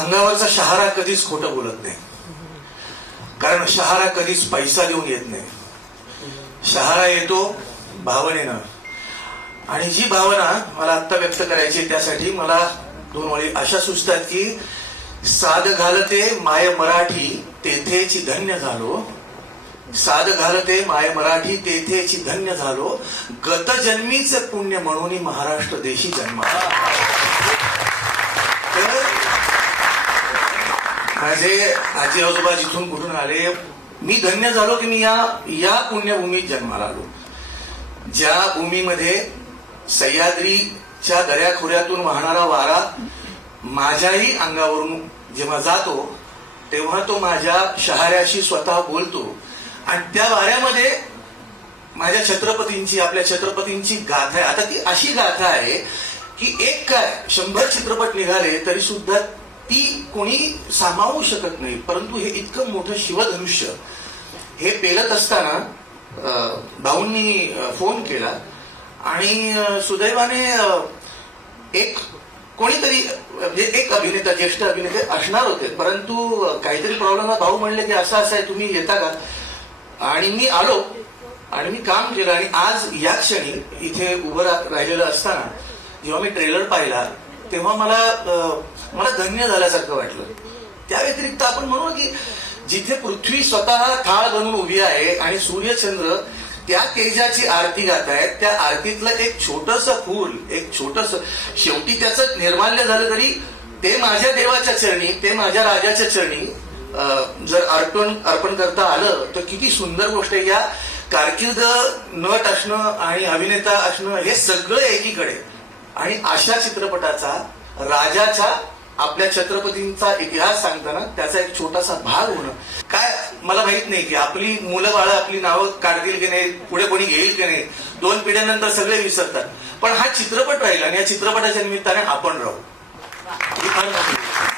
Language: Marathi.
अंगावरचा शहारा कधीच खोटं बोलत नाही, कारण शहारा कधीच पैसा देऊन येत नाही. शहारा येतो भावनेनं. आणि जी भावना मला आत्ता व्यक्त करायची त्यासाठी मला 2 ओळी अशा सुचतात की साद घालते माय मराठी तेथेची धन्य झालो, साद घालते माय मराठी तेथेची धन्य झालो, गत जन्मीचे पुण्य म्हणून महाराष्ट्र देशी जन्माला. तर माझे आजी आजोबा जिथून कुठून आले, मी धन्य झालो की मी या पुण्यभूमीत जन्माला आलो, ज्या भूमीमध्ये सह्याद्रीच्या दऱ्याखोऱ्यातून वाहणारा वारा माझ्याही अंगावरून जेव्हा जातो तेव्हा तो माझ्या शहाऱ्याशी स्वतः बोलतो. आणि त्या वाऱ्यामध्ये माझ्या छत्रपतींची, आपल्या छत्रपतींची गाथा आहे. आता ती अशी गाथा आहे की एक काय 100 चित्रपट निघाले तरी सुद्धा ती कोणी सामावू शकत नाही. परंतु हे इतकं मोठं शिवधनुष्य हे पेलत असताना भाऊंनी फोन केला आणि सुदैवाने एक कोणीतरी म्हणजे एक अभिनेता, ज्येष्ठ अभिनेते असणार होते, परंतु काहीतरी प्रॉब्लेम. भाऊ म्हणले की असं आहे, तुम्ही येता का? आणि मी आलो आणि मी काम केलं. आणि आज या क्षणी इथे उभं राहिलेलं असताना जेव्हा मी ट्रेलर पाहिला तेव्हा मला धन्य झाल्यासारखं वाटलं. त्या व्यतिरिक्त आपण म्हणू की जिथे पृथ्वी स्वतः थाळ बनून उभी आहे आणि सूर्यचंद्र त्या तेजाची आरती गात आहेत, त्या आरतीतलं एक छोटस फूल, एक छोटस, शेवटी त्याचं निर्माल्य झालं तरी ते माझ्या देवाच्या चरणी, ते माझ्या राजाच्या चरणी जर अर्पण करता आलं तर किती सुंदर गोष्ट आहे. या कारकीर्द नट असणं आणि अभिनेता असणं हे सगळं एकीकडे, आणि अशा चित्रपटाचा, राजाचा, आपल्या छत्रपतींचा इतिहास सांगताना त्याचा एक छोटासा भाग होणं, काय मला माहित नाही की आपली मुलं बाळं आपली नावं काढतील की नाही, पुढे कोणी घेईल की नाही, 2 पिढ्यांनंतर सगळे विसरतात, पण हा चित्रपट राहील आणि या चित्रपटाच्या निमित्ताने आपण राहू. ही फार मोठी